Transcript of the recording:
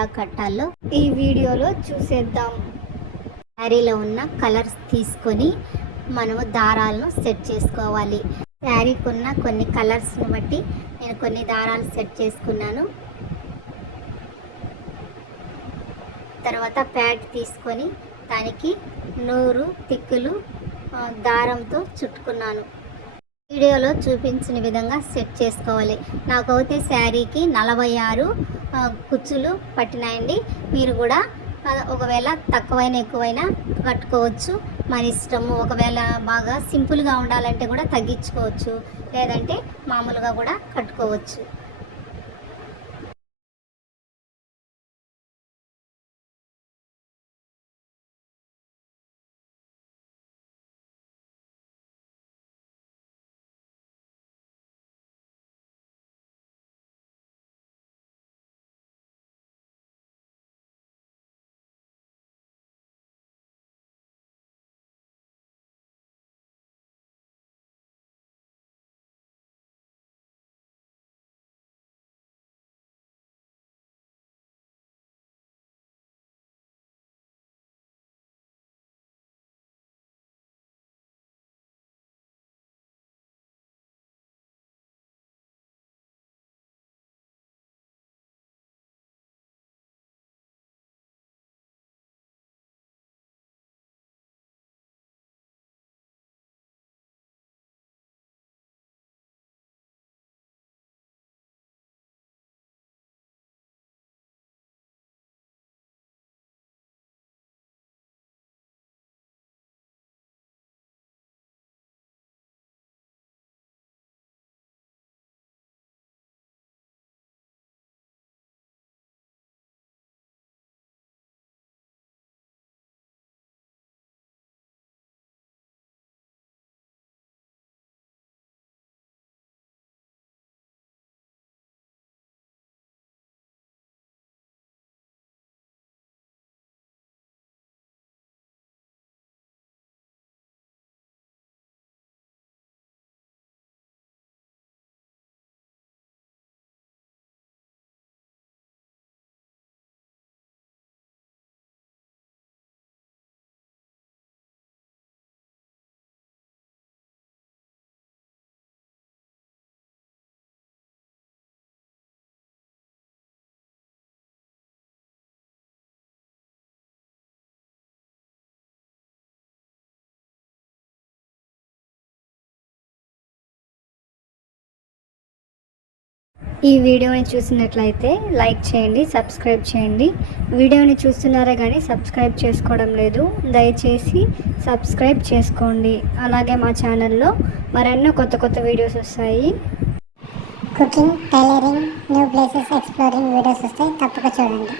ఎలా కట్టాలో ఈ వీడియోలో చూసేద్దాం. శారీలో ఉన్న కలర్స్ తీసుకొని మనము దారాలను సెట్ చేసుకోవాలి. శారీకి ఉన్న కొన్ని కలర్స్ని బట్టి నేను కొన్ని దారాలు సెట్ చేసుకున్నాను. తర్వాత ప్యాడ్ తీసుకొని దానికి 100 తిక్కులు దారంతో చుట్టుకున్నాను. వీడియోలో చూపించిన విధంగా సెట్ చేసుకోవాలి. నాకైతే శారీకి 46 కుచ్చులు పట్టినాయండి. మీరు కూడా ఒకవేళ తక్కువైనా ఎక్కువైనా కట్టుకోవచ్చు, మన ఇష్టము. ఒకవేళ బాగా సింపుల్గా ఉండాలంటే కూడా తగ్గించుకోవచ్చు, లేదంటే మామూలుగా కూడా కట్టుకోవచ్చు. ఈ వీడియోని చూసినట్లయితే లైక్ చేయండి, సబ్స్క్రైబ్ చేయండి. వీడియోని చూస్తున్నారే కానీ సబ్స్క్రైబ్ చేసుకోవడం లేదు, దయచేసి సబ్స్క్రైబ్ చేసుకోండి. అలాగే మా ఛానల్లో మరెన్నో కొత్త వీడియోస్ వస్తాయి. Cooking, tailoring, new places exploring videos వస్తాయి, తప్పక చూడండి.